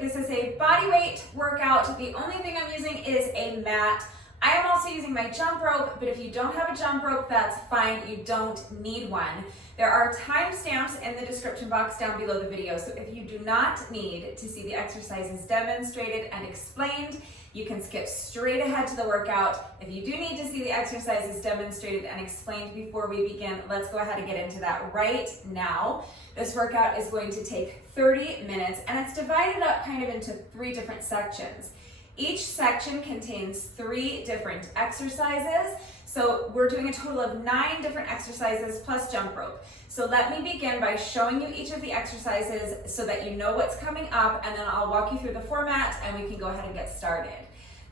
This is a body weight workout. The only thing I'm using is a mat. I am also using my jump rope, but if you don't have a jump rope, that's fine. You don't need one. There are timestamps in the description box down below the video, so if you do not need to see the exercises demonstrated and explained, you can skip straight ahead to the workout. If you do need to see the exercises demonstrated and explained before we begin, let's go ahead and get into that right now. This workout is going to take 30 minutes, and it's divided up kind of into 3 different sections. Each section contains 3 different exercises. So we're doing a total of 9 different exercises plus jump rope. So let me begin by showing you each of the exercises so that you know what's coming up, and then I'll walk you through the format and we can go ahead and get started.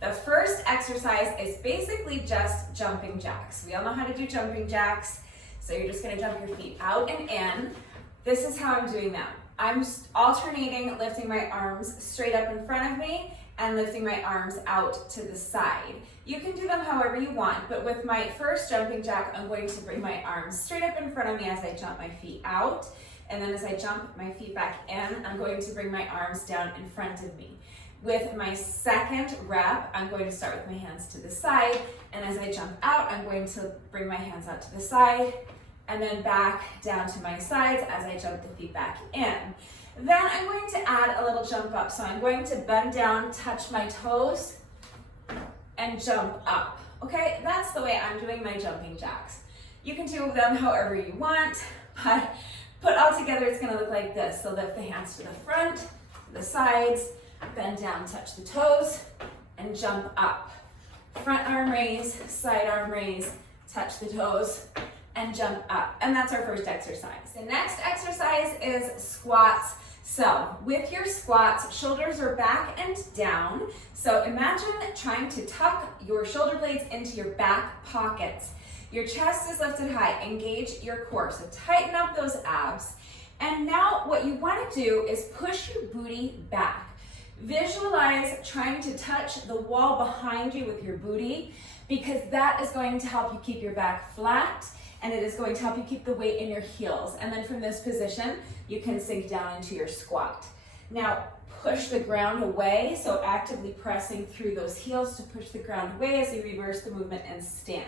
The first exercise is basically just jumping jacks. We all know how to do jumping jacks. So you're just gonna jump your feet out and in. This is how I'm doing them. I'm alternating lifting my arms straight up in front of me and lifting my arms out to the side. You can do them however you want, but with my first jumping jack, I'm going to bring my arms straight up in front of me as I jump my feet out. And then as I jump my feet back in, I'm going to bring my arms down in front of me. With my second rep, I'm going to start with my hands to the side. And as I jump out, I'm going to bring my hands out to the side and then back down to my sides as I jump the feet back in. Then I'm going to add a little jump up. So I'm going to bend down, touch my toes, and jump up. Okay, that's the way I'm doing my jumping jacks. You can do them however you want, but put all together, it's gonna look like this. So lift the hands to the front, the sides, bend down, touch the toes, and jump up. Front arm raise, side arm raise, touch the toes, and jump up. And that's our first exercise. The next exercise is squats. So with your squats, shoulders are back and down. So imagine trying to tuck your shoulder blades into your back pockets. Your chest is lifted high, engage your core. So tighten up those abs. And now what you want to do is push your booty back. Visualize trying to touch the wall behind you with your booty, because that is going to help you keep your back flat, and it is going to help you keep the weight in your heels. And then from this position, you can sink down into your squat. Now, push the ground away, so actively pressing through those heels to push the ground away as you reverse the movement and stand.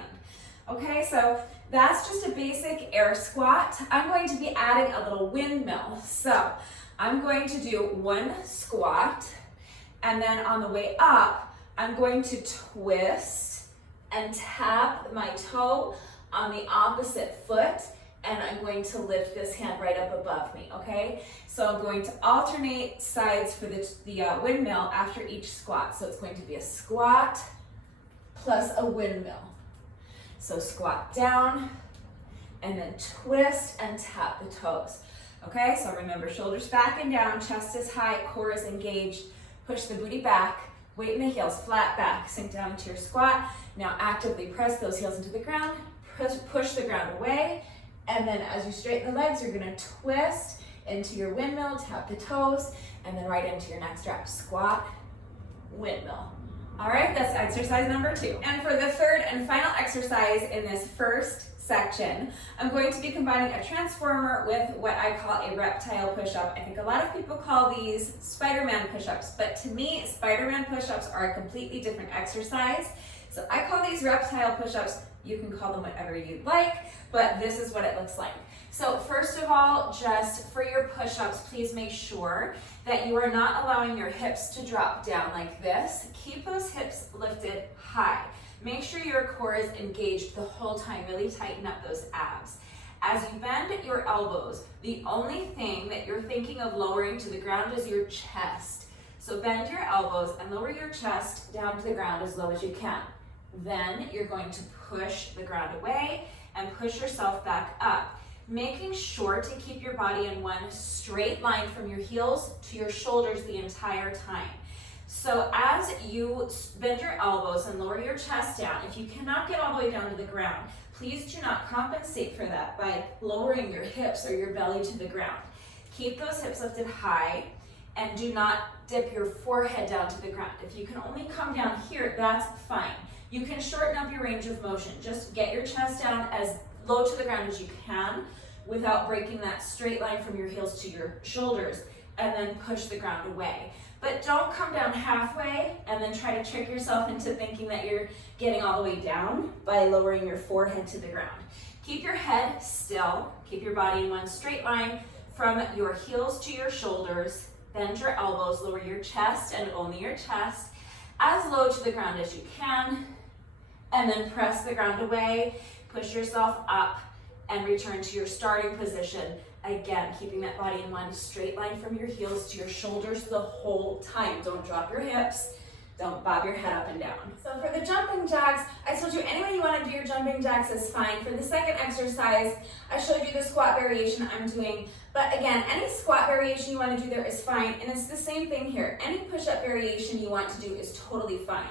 Okay, so that's just a basic air squat. I'm going to be adding a little windmill. So I'm going to do 1 squat, and then on the way up, I'm going to twist and tap my toe on the opposite foot, and I'm going to lift this hand right up above me, okay? So I'm going to alternate sides for the windmill after each squat. So it's going to be a squat plus a windmill. So squat down, and then twist and tap the toes, okay? So remember, shoulders back and down, chest is high, core is engaged, push the booty back, weight in the heels, flat back, sink down into your squat. Now actively press those heels into the ground, push the ground away, and then as you straighten the legs, you're gonna twist into your windmill, tap the toes, and then right into your next rep, squat, windmill. All right, that's exercise number 2. And for the third and final exercise in this first section, I'm going to be combining a transformer with what I call a reptile push-up. I think a lot of people call these Spider-Man push-ups, but to me, Spider-Man push-ups are a completely different exercise. So I call these reptile push-ups. You can call them whatever you'd like, but this is what it looks like. So first of all, just for your push-ups, please make sure that you are not allowing your hips to drop down like this. Keep those hips lifted high. Make sure your core is engaged the whole time. Really tighten up those abs. As you bend your elbows, the only thing that you're thinking of lowering to the ground is your chest. So bend your elbows and lower your chest down to the ground as low as you can. Then you're going to push the ground away and push yourself back up, making sure to keep your body in one straight line from your heels to your shoulders the entire time. So as you bend your elbows and lower your chest down, if you cannot get all the way down to the ground, please do not compensate for that by lowering your hips or your belly to the ground. Keep those hips lifted high and do not dip your forehead down to the ground. If you can only come down here, that's fine. You can shorten up your range of motion. Just get your chest down as low to the ground as you can without breaking that straight line from your heels to your shoulders. and then push the ground away. But don't come down halfway and then try to trick yourself into thinking that you're getting all the way down by lowering your forehead to the ground. Keep your head still, keep your body in one straight line from your heels to your shoulders, bend your elbows, lower your chest and only your chest, as low to the ground as you can, and then press the ground away, push yourself up, and return to your starting position. Again, keeping that body in one straight line from your heels to your shoulders the whole time. Don't drop your hips. Don't bob your head up and down. So for the jumping jacks, I told you any way you want to do your jumping jacks is fine. For the second exercise, I showed you the squat variation I'm doing. But again, any squat variation you want to do there is fine. And it's the same thing here. Any push-up variation you want to do is totally fine.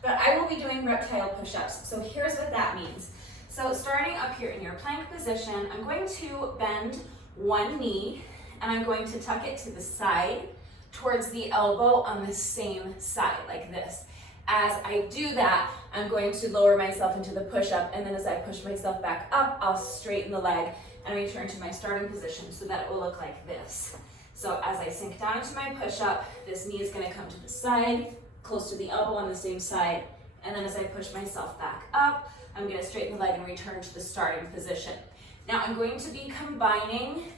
But I will be doing reptile push-ups. So here's what that means. So starting up here in your plank position, I'm going to bend one knee and I'm going to tuck it to the side towards the elbow on the same side like this. As I do that, I'm going to lower myself into the push-up, and then as I push myself back up, I'll straighten the leg and return to my starting position so that it will look like this. So as I sink down into my push-up, this knee is going to come to the side, close to the elbow on the same side, and then as I push myself back up, I'm going to straighten the leg and return to the starting position. Now I'm going to be combining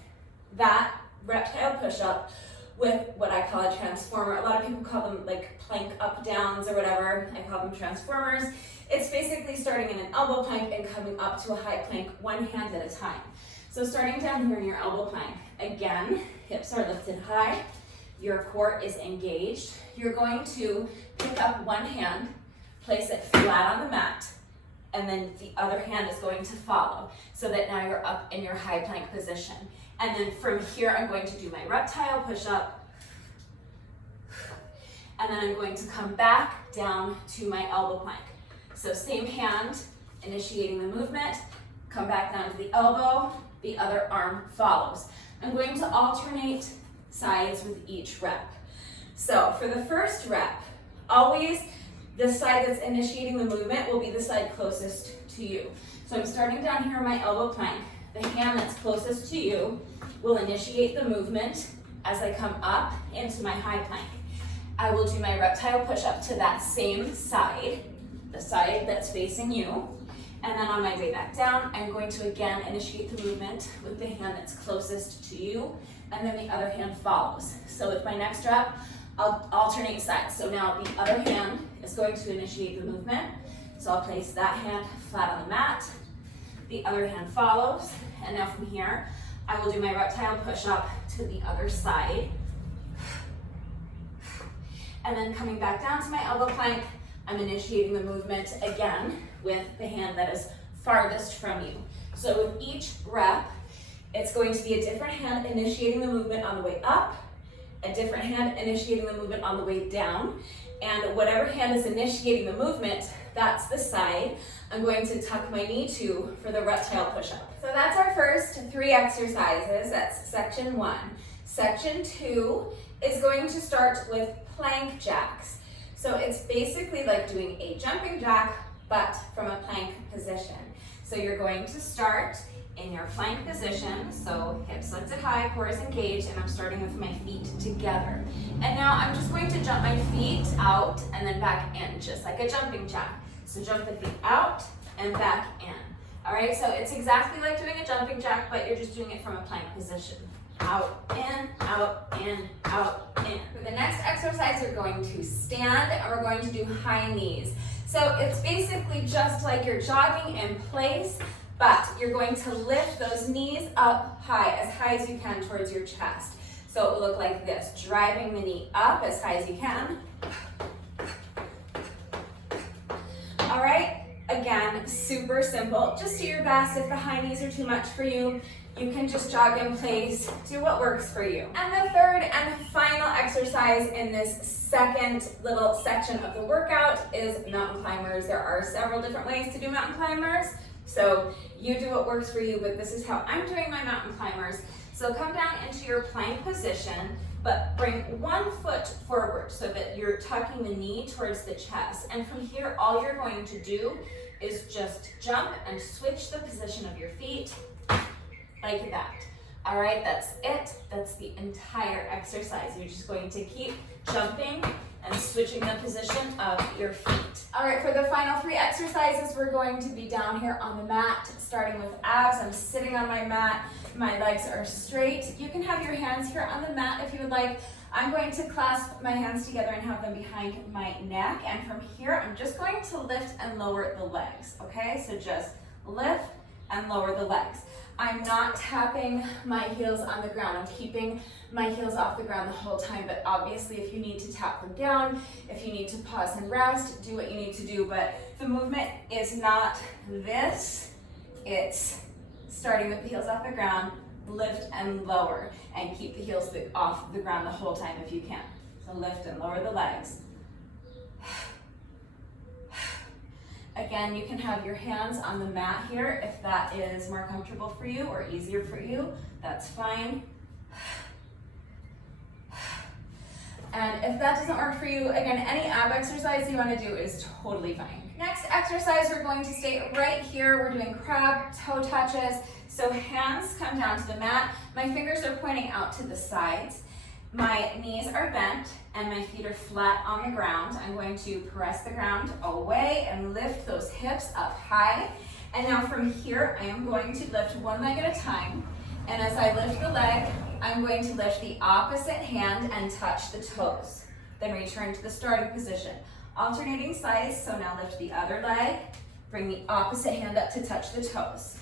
that reptile push-up with what I call a transformer. A lot of people call them like plank up downs or whatever. I call them transformers. It's basically starting in an elbow plank and coming up to a high plank one hand at a time. So starting down here in your elbow plank, again, hips are lifted high, your core is engaged. You're going to pick up one hand, place it flat on the mat, and then the other hand is going to follow so that now you're up in your high plank position. And then from here, I'm going to do my reptile push-up. And then I'm going to come back down to my elbow plank. So same hand, initiating the movement, come back down to the elbow, the other arm follows. I'm going to alternate sides with each rep. So for the first rep, always the side that's initiating the movement will be the side closest to you. So I'm starting down here in my elbow plank. The hand that's closest to you will initiate the movement as I come up into my high plank. I will do my reptile push-up to that same side, the side that's facing you. And then on my way back down, I'm going to again initiate the movement with the hand that's closest to you, and then the other hand follows. So with my next rep, I'll alternate sides. So now the other hand is going to initiate the movement. So I'll place that hand flat on the mat. The other hand follows, and now from here, I will do my reptile push-up to the other side. And then coming back down to my elbow plank, I'm initiating the movement again with the hand that is farthest from you. So with each rep, it's going to be a different hand initiating the movement on the way up, a different hand initiating the movement on the way down, and whatever hand is initiating the movement, that's the side I'm going to tuck my knee to for the reptile push-up. So that's our first 3 exercises. That's section 1. Section 2 is going to start with plank jacks. So it's basically like doing a jumping jack, but from a plank position. So you're going to start in your plank position, so hips lifted high, core is engaged, and I'm starting with my feet together. And now I'm just going to jump my feet out and then back in, just like a jumping jack. So jump the feet out and back in. All right, so it's exactly like doing a jumping jack, but you're just doing it from a plank position. Out, in, out, in, out, in. For the next exercise, you're going to stand and we're going to do high knees. So it's basically just like you're jogging in place, but you're going to lift those knees up high as you can towards your chest. So it will look like this, driving the knee up as high as you can. All right, again, super simple. Just do your best. If the high knees are too much for you, you can just jog in place, do what works for you. And the third and final exercise in this second little section of the workout is mountain climbers. There are several different ways to do mountain climbers, so you do what works for you, but this is how I'm doing my mountain climbers. So come down into your plank position, but bring one foot forward so that you're tucking the knee towards the chest. And from here, all you're going to do is just jump and switch the position of your feet like that. All right, that's it. That's the entire exercise. You're just going to keep jumping and switching the position of your feet. All right, for the final 3 exercises, we're going to be down here on the mat, starting with abs. I'm sitting on my mat. My legs are straight. You can have your hands here on the mat if you would like. I'm going to clasp my hands together and have them behind my neck. And from here, I'm just going to lift and lower the legs, okay? So just lift and lower the legs. I'm not tapping my heels on the ground. I'm keeping my heels off the ground the whole time, but obviously if you need to tap them down, if you need to pause and rest, do what you need to do. But the movement is not this. It's starting with the heels off the ground, lift and lower, and keep the heels off the ground the whole time if you can. So lift and lower the legs. Again, you can have your hands on the mat here if that is more comfortable for you or easier for you. That's fine. And if that doesn't work for you, again, any ab exercise you want to do is totally fine. Next exercise, we're going to stay right here. We're doing crab toe touches. So hands come down to the mat. My fingers are pointing out to the sides. My knees are bent and my feet are flat on the ground. I'm going to press the ground away and lift those hips up high. And now from here, I am going to lift one leg at a time. And as I lift the leg, I'm going to lift the opposite hand and touch the toes. Then return to the starting position. Alternating sides, so now lift the other leg, bring the opposite hand up to touch the toes.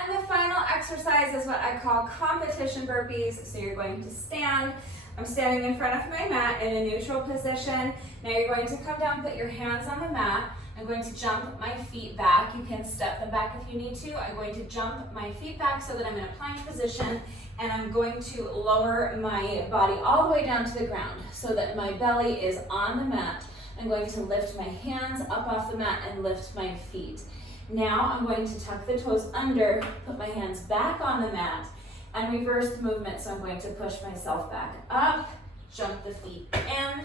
And the final exercise is what I call competition burpees. So you're going to stand. I'm standing in front of my mat in a neutral position. Now you're going to come down, put your hands on the mat. I'm going to jump my feet back. You can step them back if you need to. I'm going to jump my feet back so that I'm in a plank position, and I'm going to lower my body all the way down to the ground so that my belly is on the mat. I'm going to lift my hands up off the mat and lift my feet. Now I'm going to tuck the toes under, put my hands back on the mat, and reverse the movement. So I'm going to push myself back up, jump the feet in,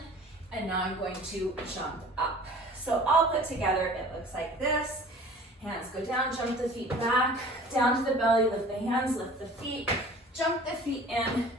and now I'm going to jump up. So all put together, it looks like this. Hands go down, jump the feet back, down to the belly, lift the hands, lift the feet, jump the feet in,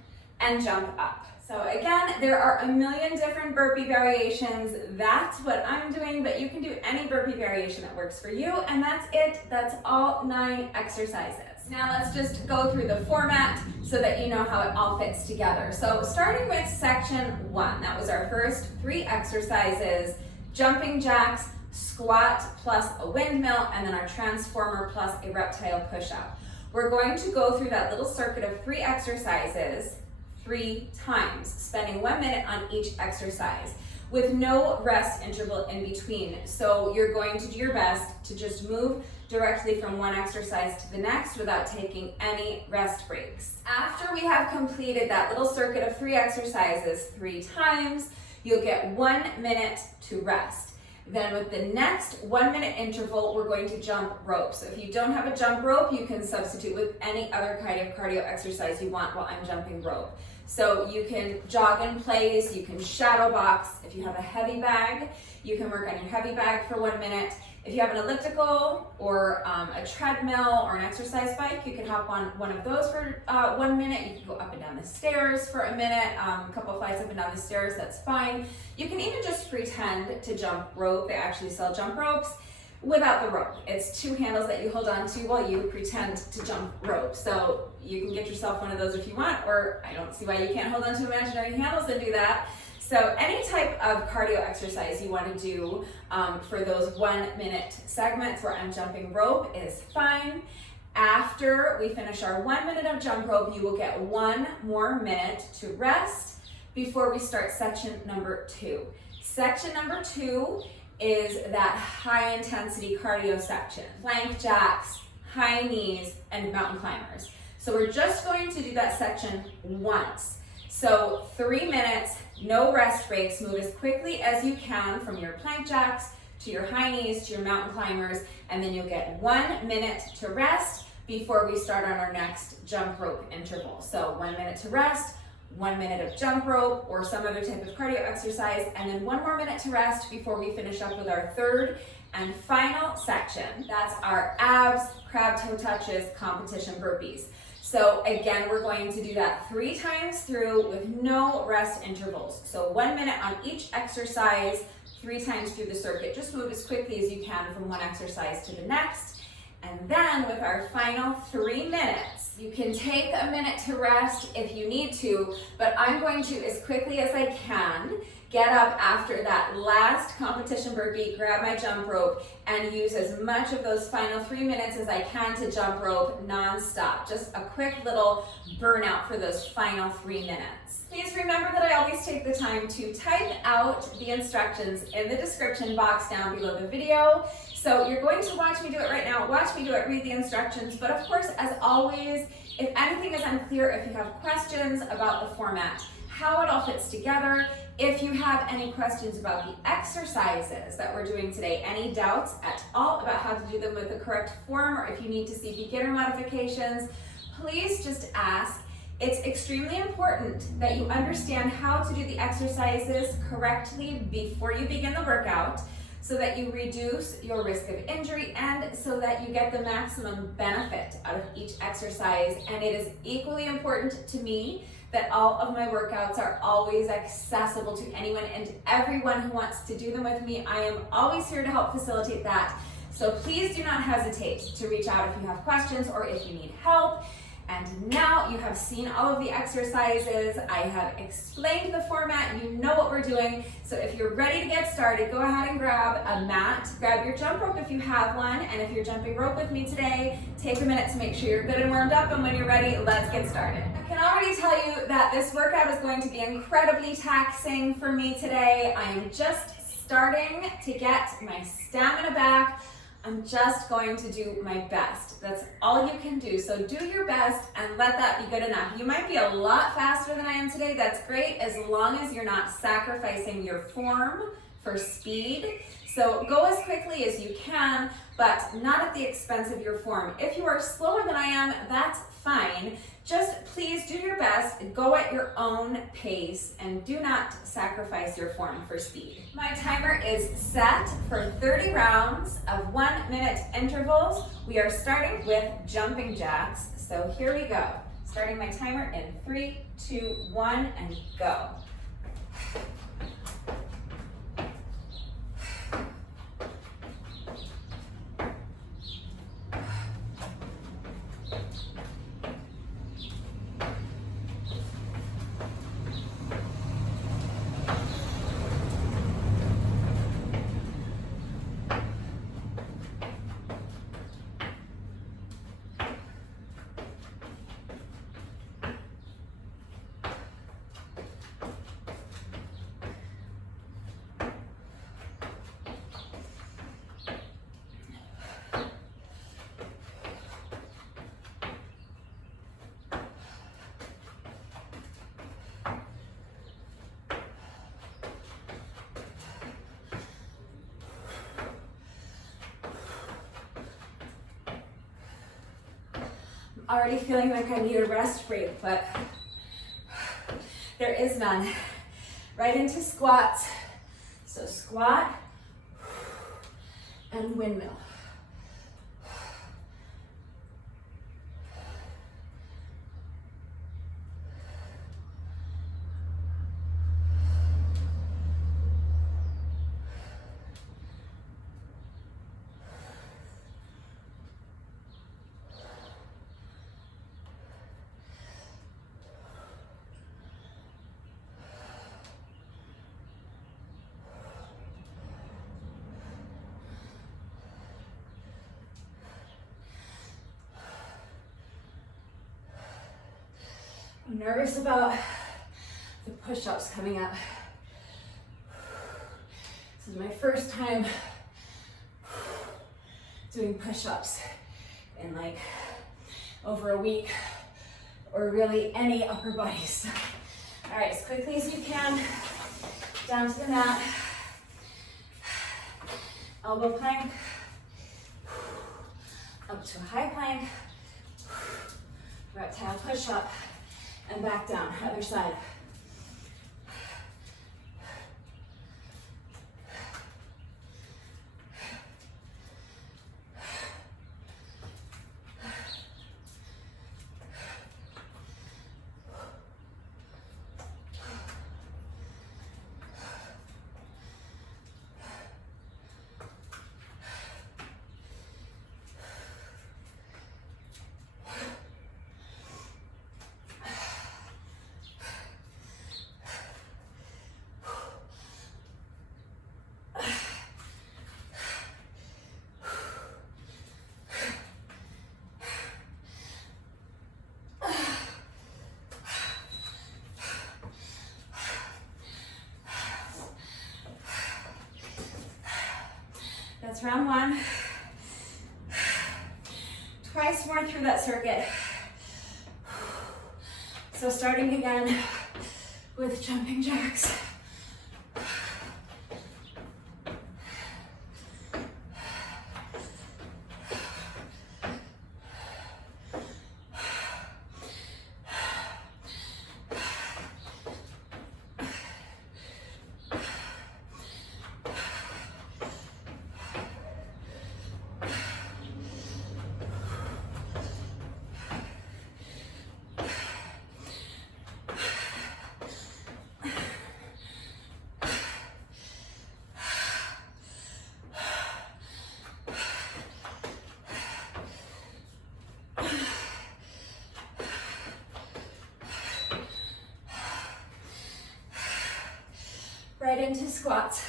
and jump up. So again, there are a million different burpee variations. That's what I'm doing, but you can do any burpee variation that works for you, and that's it. That's all 9 exercises. Now let's just go through the format so that you know how it all fits together. So starting with section 1, that was our first 3 exercises: jumping jacks, squat plus a windmill, and then our transformer plus a reptile push-up. We're going to go through that little circuit of 3 exercises 3 times, spending 1 minute on each exercise with no rest interval in between. So you're going to do your best to just move directly from one exercise to the next without taking any rest breaks. After we have completed that little circuit of 3 exercises 3 times, you'll get 1 minute to rest. Then with the next 1 minute interval, we're going to jump rope. So if you don't have a jump rope, you can substitute with any other kind of cardio exercise you want while I'm jumping rope. So you can jog in place, you can shadow box. If you have a heavy bag, you can work on your heavy bag for 1 minute. If you have an elliptical or a treadmill or an exercise bike, you can hop on one of those for 1 minute. You can go up and down the stairs for a minute, a couple flights up and down the stairs, that's fine. You can even just pretend to jump rope. They actually sell jump ropes without the rope. It's 2 handles that you hold on to while you pretend to jump rope. So you can get yourself one of those if you want, or I don't see why you can't hold on to imaginary handles and do that. So any type of cardio exercise you want to do for those 1 minute segments where I'm jumping rope is fine. After we finish our 1 minute of jump rope, you will get 1 more minute to rest before we start section number 2. Section number 2 is that high intensity cardio section. Plank jacks, high knees, and mountain climbers. So we're just going to do that section once. So 3 minutes, no rest breaks. Move as quickly as you can from your plank jacks to your high knees to your mountain climbers, and then you'll get 1 minute to rest before we start on our next jump rope interval. So 1 minute to rest, 1 minute of jump rope or some other type of cardio exercise, and then 1 more minute to rest before we finish up with our third And final section, that's our abs, crab toe touches, competition burpees. So again, we're going to do that 3 times through with no rest intervals. So 1 minute on each exercise, 3 times through the circuit. Just move as quickly as you can from one exercise to the next. And then with our final 3 minutes, you can take a minute to rest if you need to, but I'm going to, as quickly as I can, get up after that last competition burpee, grab my jump rope, and use as much of those final 3 minutes as I can to jump rope non-stop. Just a quick little burnout for those final 3 minutes. Please remember that I always take the time to type out the instructions in the description box down below the video. So you're going to watch me do it right now, watch me do it, read the instructions, but of course, as always, if anything is unclear, if you have questions about the format, how it all fits together, if you have any questions about the exercises that we're doing today, any doubts at all about how to do them with the correct form, or if you need to see beginner modifications, please just ask. It's extremely important that you understand how to do the exercises correctly before you begin the workout, so that you reduce your risk of injury and so that you get the maximum benefit out of each exercise. And it is equally important to me that all of my workouts are always accessible to anyone and everyone who wants to do them with me. I am always here to help facilitate that. So please do not hesitate to reach out if you have questions or if you need help. And now you have seen all of the exercises, I have explained the format, you know what we're doing. So if you're ready to get started, go ahead and grab a mat, grab your jump rope if you have one, and if you're jumping rope with me today, take a minute to make sure you're good and warmed up, and when you're ready, let's get started. I can already tell you that this workout is going to be incredibly taxing for me today. I am just starting to get my stamina back. I'm just going to do my best. That's all you can do. So do your best and let that be good enough. You might be a lot faster than I am today. That's great, as long as you're not sacrificing your form for speed. So go as quickly as you can, but not at the expense of your form. If you are slower than I am, that's fine. Just please do your best, go at your own pace, and do not sacrifice your form for speed. My timer is set for 30 rounds of 1 minute intervals. We are starting with jumping jacks. So here we go. Starting my timer in 3, 2, 1, and go. Already feeling like I need a rest break, but there is none. Right into squats. So squat and windmill. I'm nervous about the push-ups coming up. This is my first time doing push-ups in like over a week, or really any upper body stuff. All right, as quickly as you can, down to the mat. Elbow plank, up to a high plank, reptile push-up, and back down, other side. That's round one. Twice more through that circuit. So starting again with jumping jacks. Right into squats.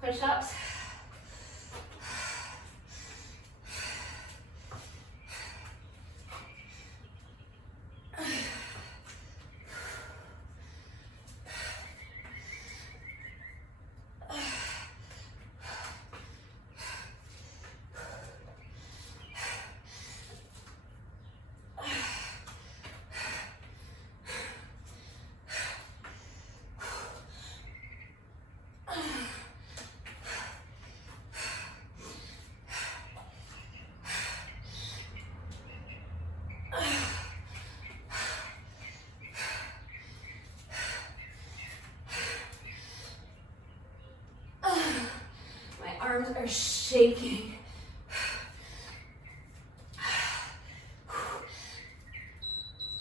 Push-ups. Arms are shaking.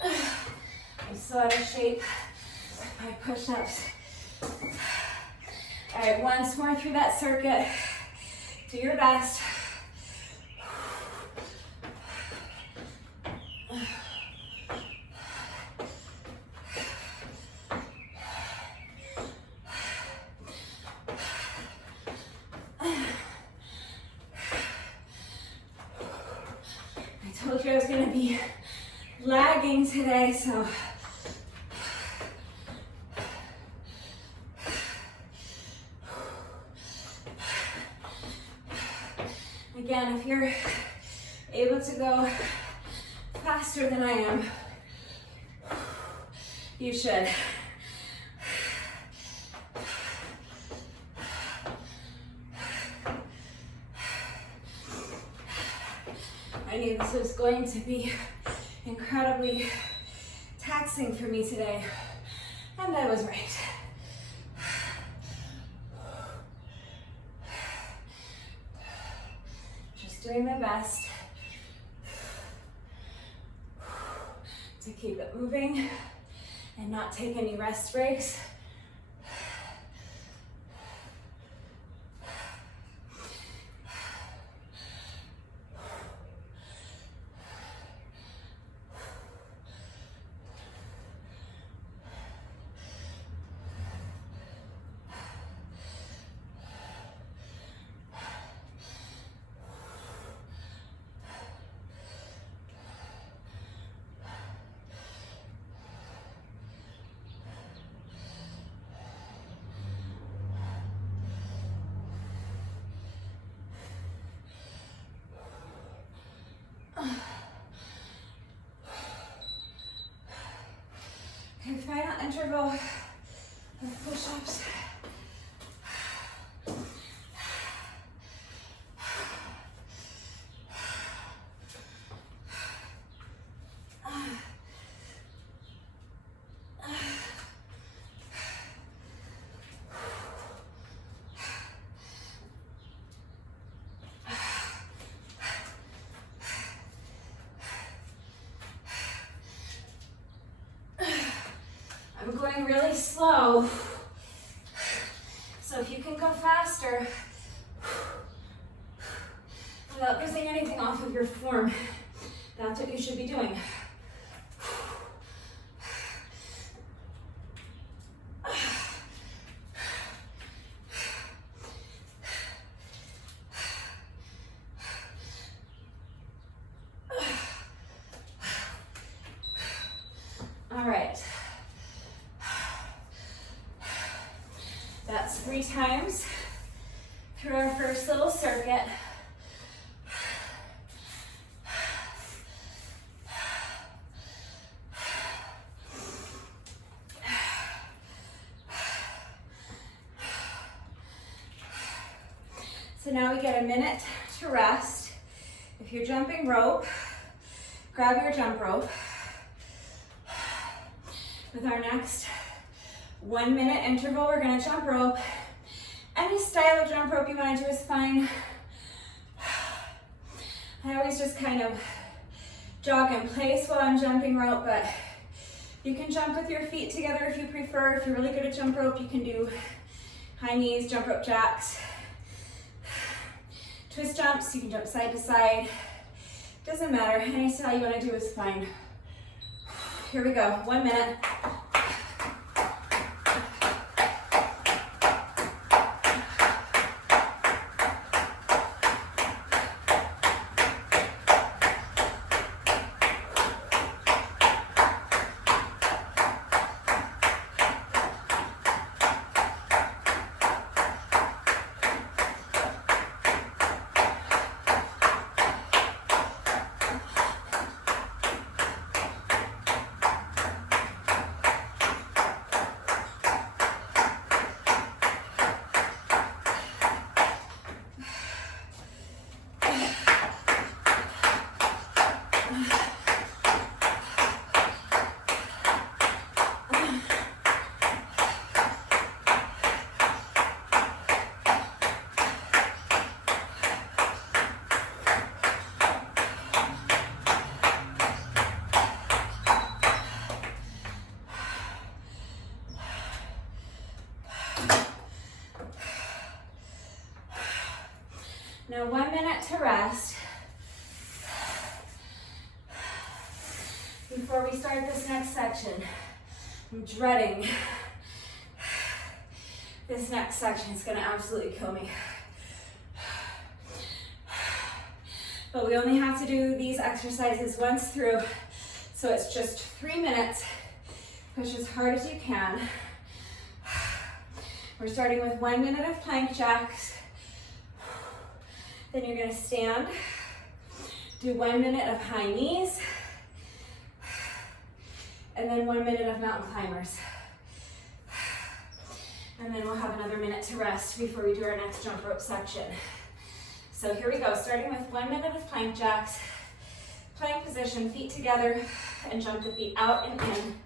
I'm so out of shape. My push-ups. All right, once more through that circuit. Do your best. I told you I was going to be lagging today, so again, if you're able to go faster than I am, you should. I knew this was going to be incredibly taxing for me today, and I was right. Just doing my best to keep it moving and not take any rest breaks. Okay, final interval of push-ups. I'm going really slow, so if you can go faster without losing anything off of your form, that's what you should be doing. All right. That's 3 times through our first little circuit. So now we get a minute to rest. If you're jumping rope, grab your jump rope. With our next 1 minute interval, we're gonna jump rope. Any style of jump rope you wanna do is fine. I always just kind of jog in place while I'm jumping rope, but you can jump with your feet together if you prefer. If you're really good at jump rope, you can do high knees, jump rope jacks, twist jumps, you can jump side to side. Doesn't matter, any style you wanna do is fine. Here we go, 1 minute. Now 1 minute to rest before we start this next section. I'm dreading this next section. It's gonna absolutely kill me. But we only have to do these exercises once through, so it's just 3 minutes. Push as hard as you can. We're starting with 1 minute of plank jacks. Then you're gonna stand, do 1 minute of high knees, and then 1 minute of mountain climbers. And then we'll have another minute to rest before we do our next jump rope section. So here we go, starting with 1 minute of plank jacks, plank position, feet together, and jump the feet out and in.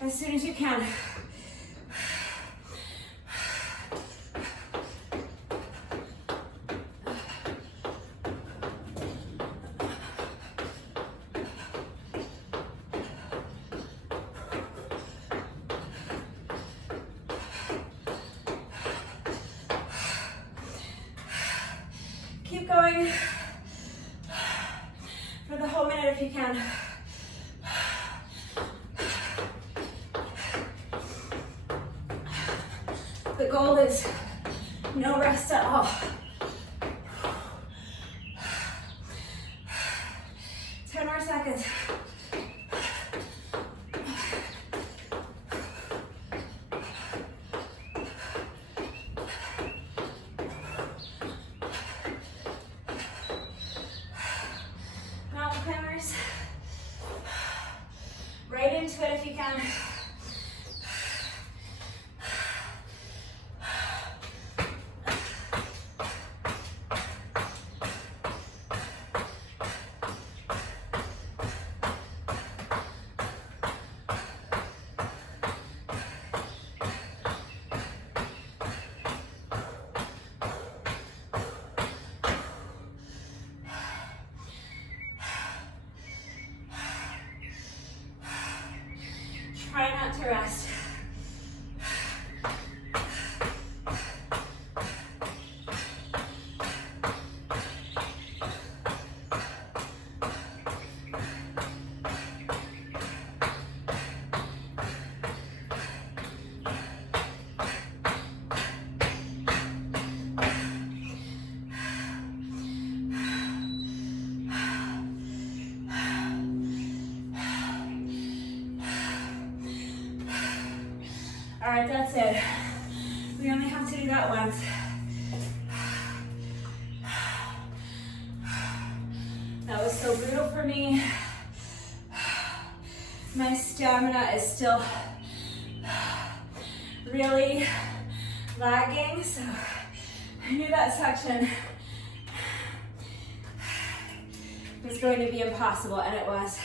As soon as you can. Keep going for the whole minute. minute if you can. The goal is no rest at all. 10 more seconds. Mountain climbers. Right into it if you can. Try not to rest. All right, that's it. We only have to do that once. That was so brutal for me. My stamina is still really lagging, so I knew that section was going to be impossible, and it was.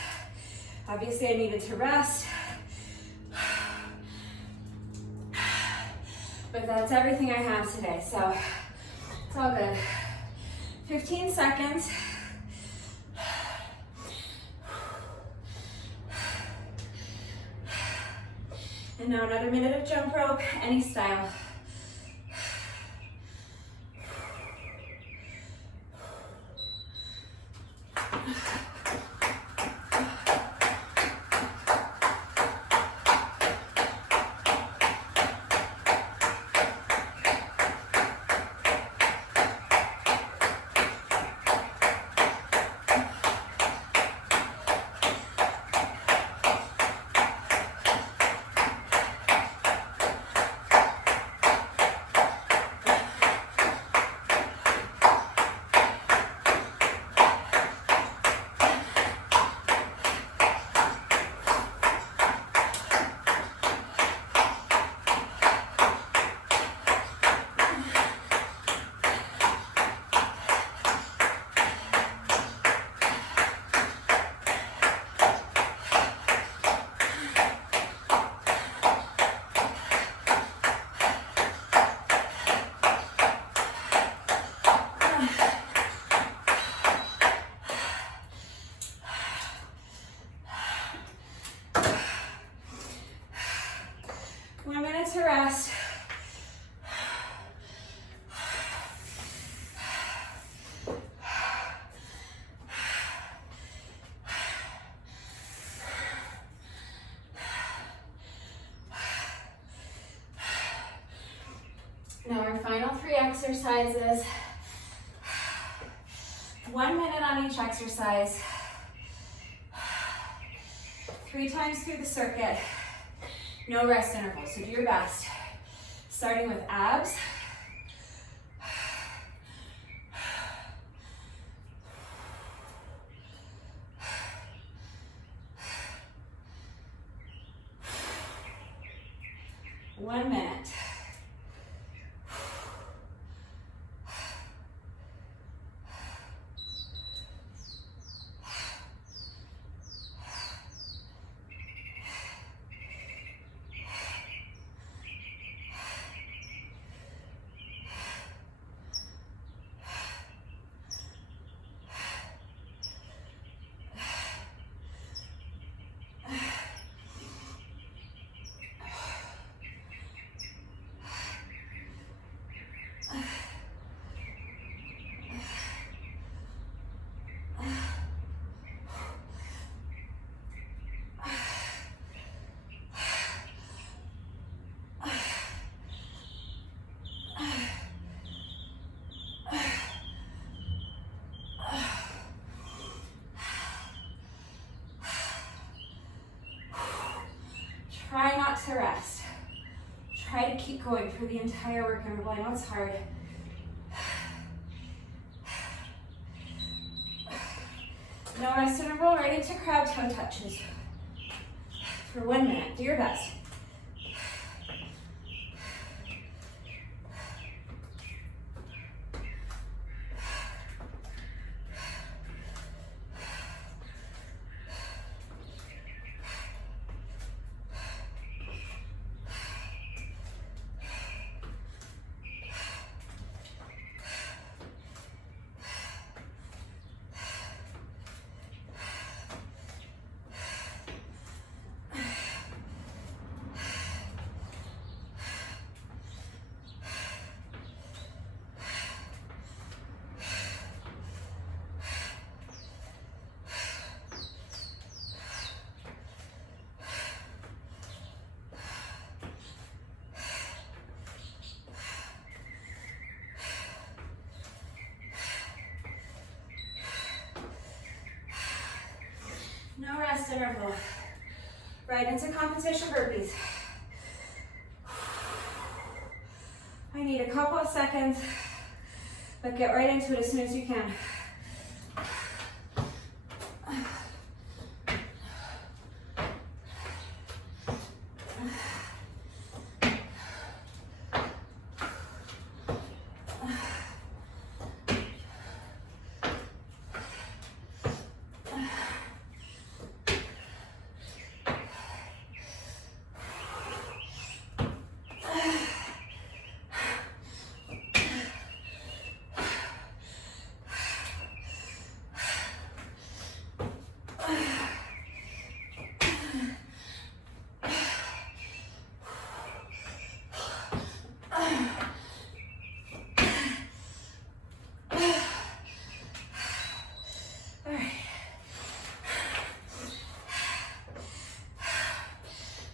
Obviously, I needed to rest. But that's everything I have today, so it's all good. 15 seconds. And now another minute of jump rope, any style. To rest. Now our final 3 exercises. 1 minute on each exercise. 3 times through the circuit. No rest intervals, so do your best. Starting with abs. One minute. to rest. Try to keep going for the entire work interval. I know it's hard. No rest interval, right into crab toe touches. For 1 minute, do your best. No rest interval. Right into competition burpees. I need a couple of seconds, but get right into it as soon as you can.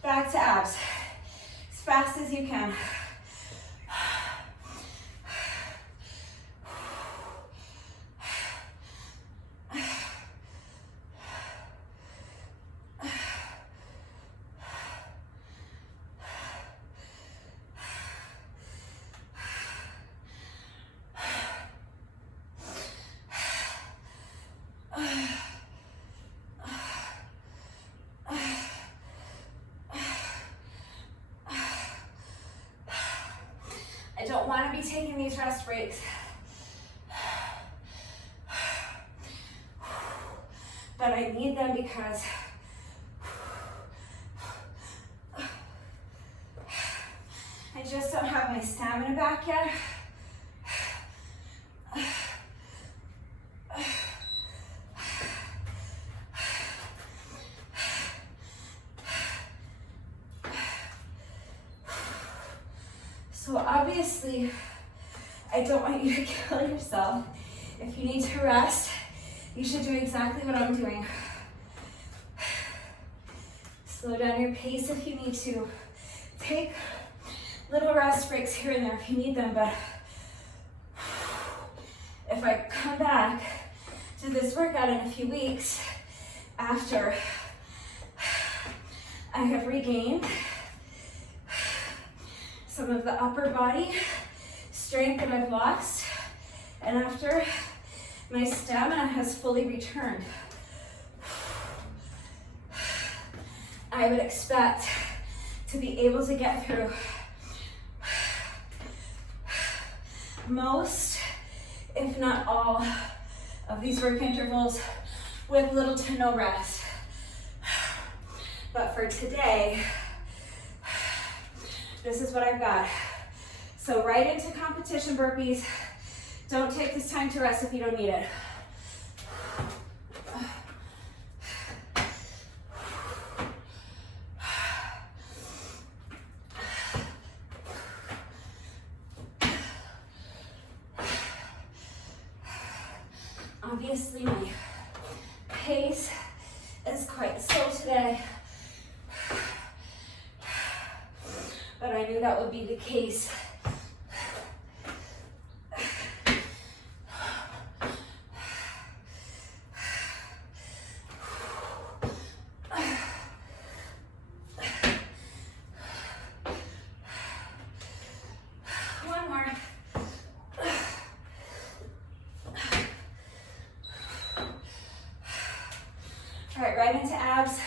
Back to abs, as fast as you can. I don't want to be taking these rest breaks, but I need them because I just don't have my stamina back yet. So obviously, I don't want you to kill yourself. If you need to rest, you should do exactly what I'm doing. Slow down your pace if you need to. Take little rest breaks here and there if you need them, but if I come back to this workout in a few weeks after I have regained some of the upper body strength that I've lost, and after my stamina has fully returned, I would expect to be able to get through most, if not all, of these work intervals with little to no rest. But for today, this is what I've got. So right into competition burpees. Don't take this time to rest if you don't need it. Obviously, my pace is quite slow today, but I knew that would be the case. right, right into abs.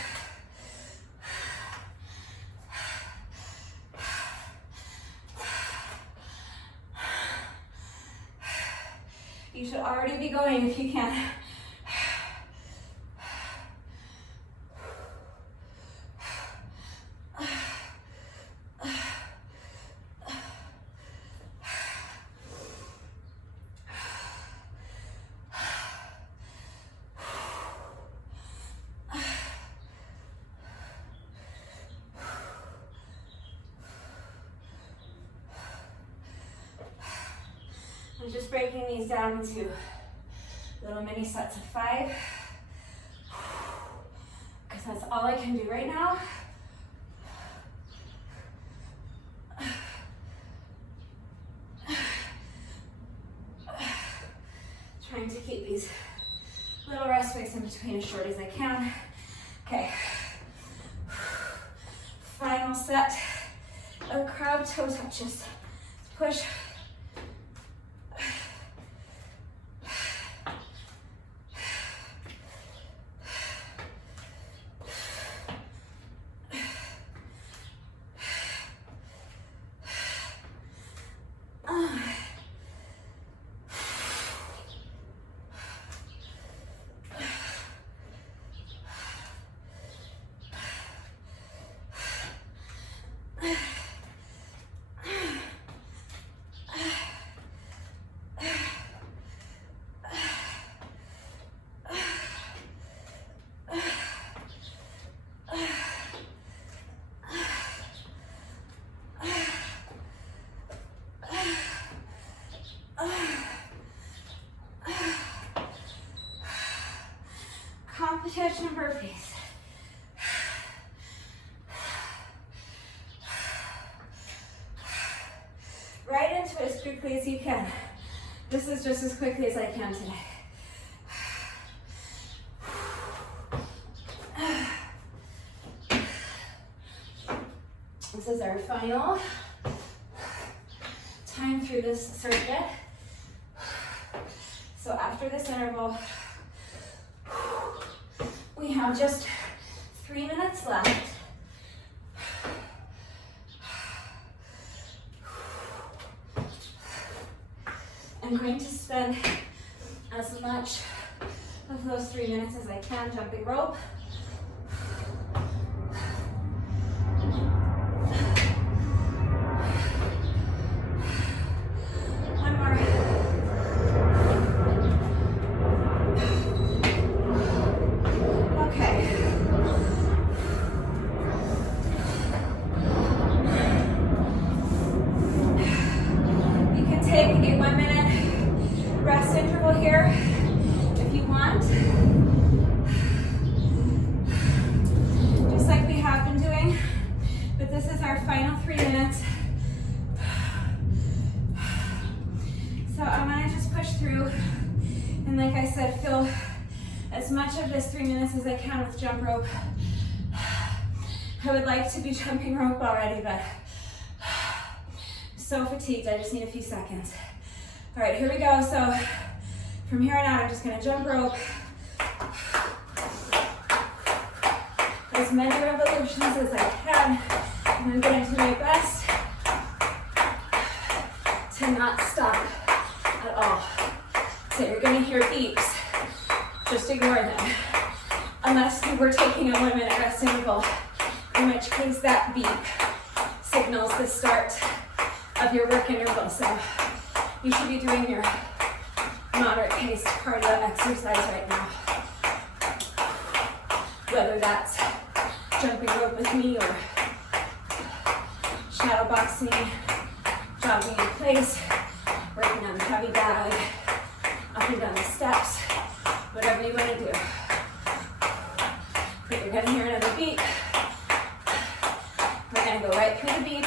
You should already be going if you can. I'm just breaking these down into little mini sets of 5, because that's all I can do right now. Trying to keep these little rest breaks in between as short as I can. Okay. Final set of crab toe touches. Push. Competition burpees. Right into it as quickly as you can. This is just as quickly as I can today. This is our final time through this circuit. So after this interval, we have just 3 minutes left. I'm going to spend as much of those 3 minutes as I can jumping rope. Fill as much of this 3 minutes as I can with jump rope. I would like to be jumping rope already, but I'm so fatigued, I just need a few seconds. All right, here we go. So from here on out, I'm just gonna jump rope. As many revolutions as I can, and I'm gonna do my best to not stop at all. So you're gonna hear beeps. Just ignore them, unless you were taking a 1 minute rest interval, in which case that beep signals the start of your work interval. So you should be doing your moderate paced cardio exercise right now. Whether that's jumping rope with me or shadow boxing, jogging in place, working on the heavy bag, up and down the steps. Whatever you want to do. But you're going to hear another beat. We're going to go right through the beat.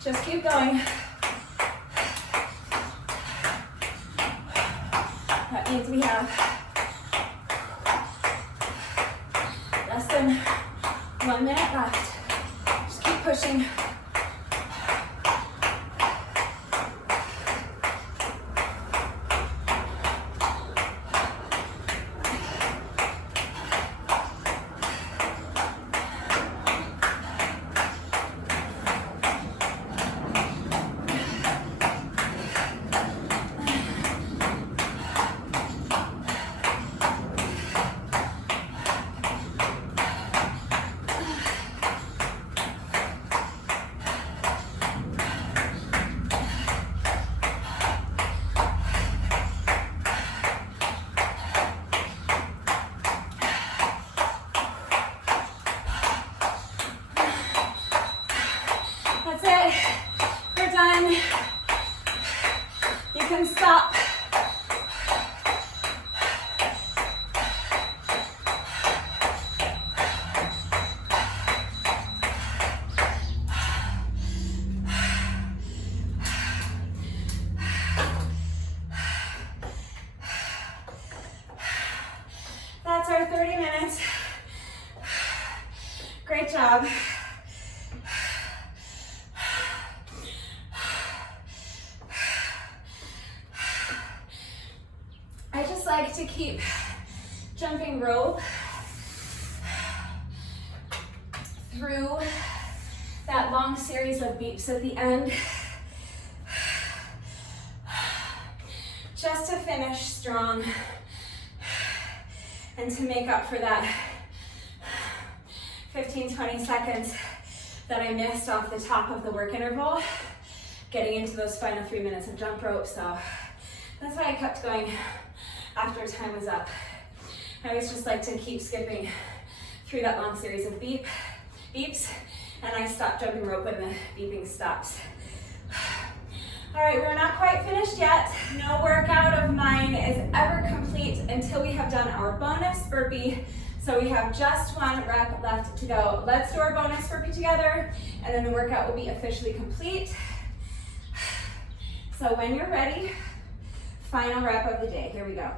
So Just keep going. That means we have less than 1 minute left. Just keep pushing. Stop. That's our 30 minutes. Great job. Like to keep jumping rope through that long series of beeps at the end, just to finish strong and to make up for that 15-20 seconds that I missed off the top of the work interval, getting into those final 3 minutes of jump rope. So that's why I kept going after time was up. I always just like to keep skipping through that long series of beeps, and I stop jumping rope when the beeping stops. All right, we're not quite finished yet. No workout of mine is ever complete until we have done our bonus burpee. So we have just 1 rep left to go. Let's do our bonus burpee together, and then the workout will be officially complete. So when you're ready, final rep of the day. Here we go.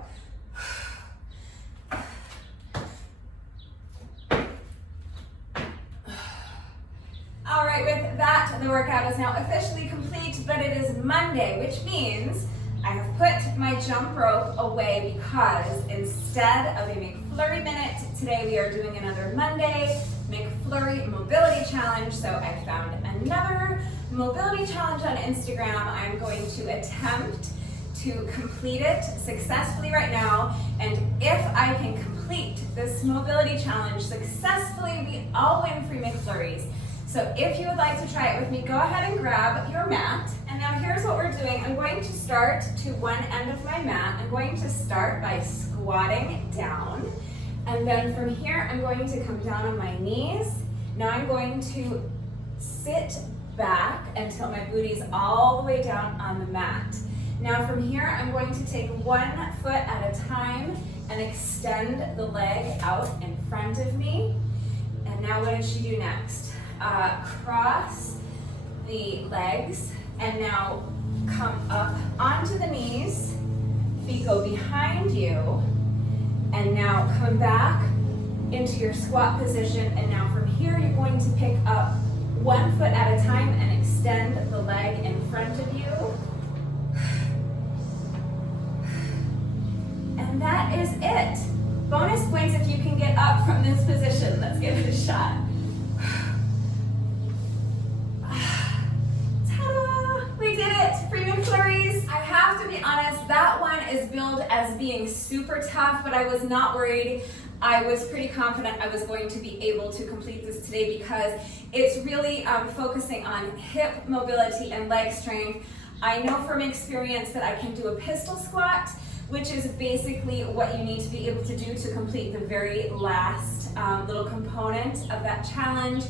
All right, with that, the workout is now officially complete, but it is Monday, which means I have put my jump rope away because instead of a McFlurry minute, today we are doing another Monday McFlurry mobility challenge. So I found another mobility challenge on Instagram. I'm going to attempt to complete it successfully right now, and if I can complete this mobility challenge successfully, we all win free McFlurries. So if you would like to try it with me, go ahead and grab your mat. And now here's what we're doing. I'm going to start to one end of my mat. I'm going to start by squatting down, and then from here I'm going to come down on my knees. Now I'm going to sit back until my booty's all the way down on the mat. Now from here, I'm going to take 1 foot at a time and extend the leg out in front of me. And now what did she do next? Cross the legs, and now come up onto the knees. Feet go behind you, and now come back into your squat position. And now from here, you're going to pick up 1 foot at a time and extend the leg in front of you. And that is it. Bonus points if you can get up from this position. Let's give it a shot. Ta-da! We did it! Free McFlurries. I have to be honest, that one is billed as being super tough, but I was not worried. I was pretty confident I was going to be able to complete this today because it's really focusing on hip mobility and leg strength. I know from experience that I can do a pistol squat, which is basically what you need to be able to do to complete the very last little component of that challenge.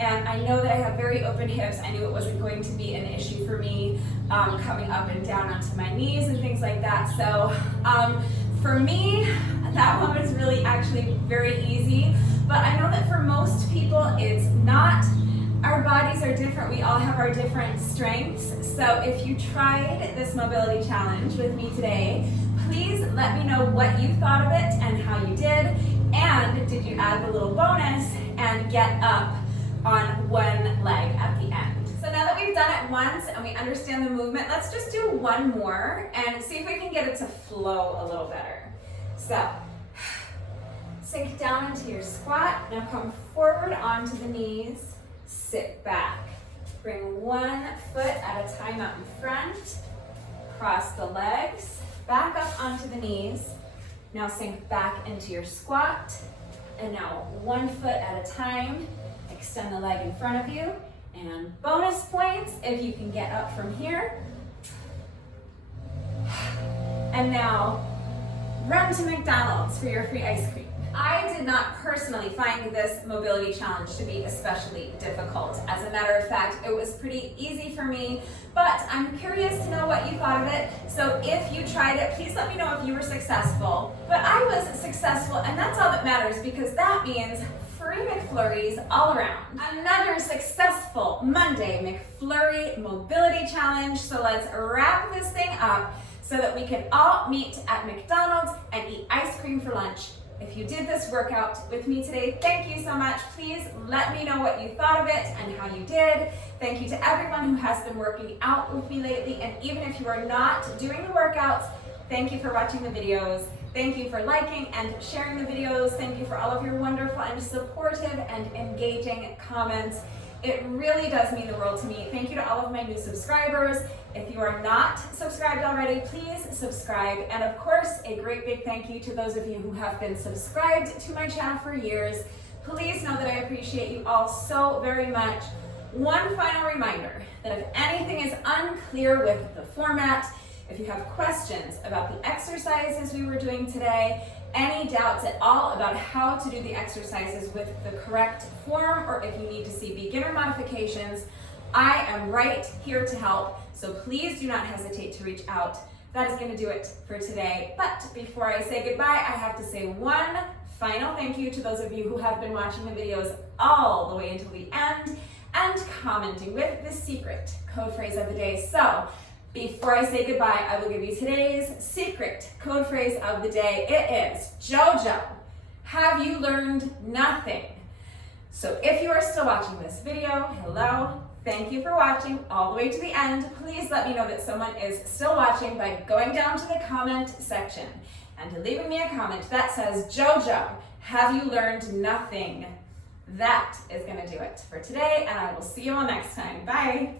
And I know that I have very open hips. I knew it wasn't going to be an issue for me coming up and down onto my knees and things like that. So for me, that one was really actually very easy. But I know that for most people, it's not Our bodies are different. We all have our different strengths. So if you tried this mobility challenge with me today, please let me know what you thought of it and how you did. And did you add the little bonus and get up on one leg at the end? So now that we've done it once and we understand the movement, let's just do one more and see if we can get it to flow a little better. So, sink down into your squat. Now come forward onto the knees, sit back. Bring one foot at a time out in front, cross the legs, back up onto the knees. Now sink back into your squat, and now 1 foot at a time, extend the leg in front of you, and bonus points if you can get up from here. And now, run to McDonald's for your free ice cream. I did not personally find this mobility challenge to be especially difficult. As a matter of fact, it was pretty easy for me, but I'm curious to know what you thought of it. So if you tried it, please let me know if you were successful. But I was successful, and that's all that matters, because that means free McFlurries all around. Another successful Monday McFlurry mobility challenge. So let's wrap this thing up so that we can all meet at McDonald's and eat ice cream for lunch. If you did this workout with me today, thank you so much. Please let me know what you thought of it and how you did. Thank you to everyone who has been working out with me lately. And even if you are not doing the workouts, thank you for watching the videos. Thank you for liking and sharing the videos. Thank you for all of your wonderful and supportive and engaging comments. It really does mean the world to me. Thank you to all of my new subscribers. If you are not subscribed already, please subscribe. And of course, a great big thank you to those of you who have been subscribed to my channel for years. Please know that I appreciate you all so very much. One final reminder that if anything is unclear with the format, if you have questions about the exercises we were doing today, any doubts at all about how to do the exercises with the correct form, or if you need to see beginner modifications, I am right here to help. So please do not hesitate to reach out. That is going to do it for today. But before I say goodbye, I have to say one final thank you to those of you who have been watching the videos all the way until the end and commenting with the secret code phrase of the day. So before I say goodbye, I will give you today's secret code phrase of the day. It is JoJo. Have you learned nothing? So if you are still watching this video, hello, thank you for watching all the way to the end. Please let me know that someone is still watching by going down to the comment section and leaving me a comment that says, JoJo, have you learned nothing? That is going to do it for today, and I will see you all next time. Bye.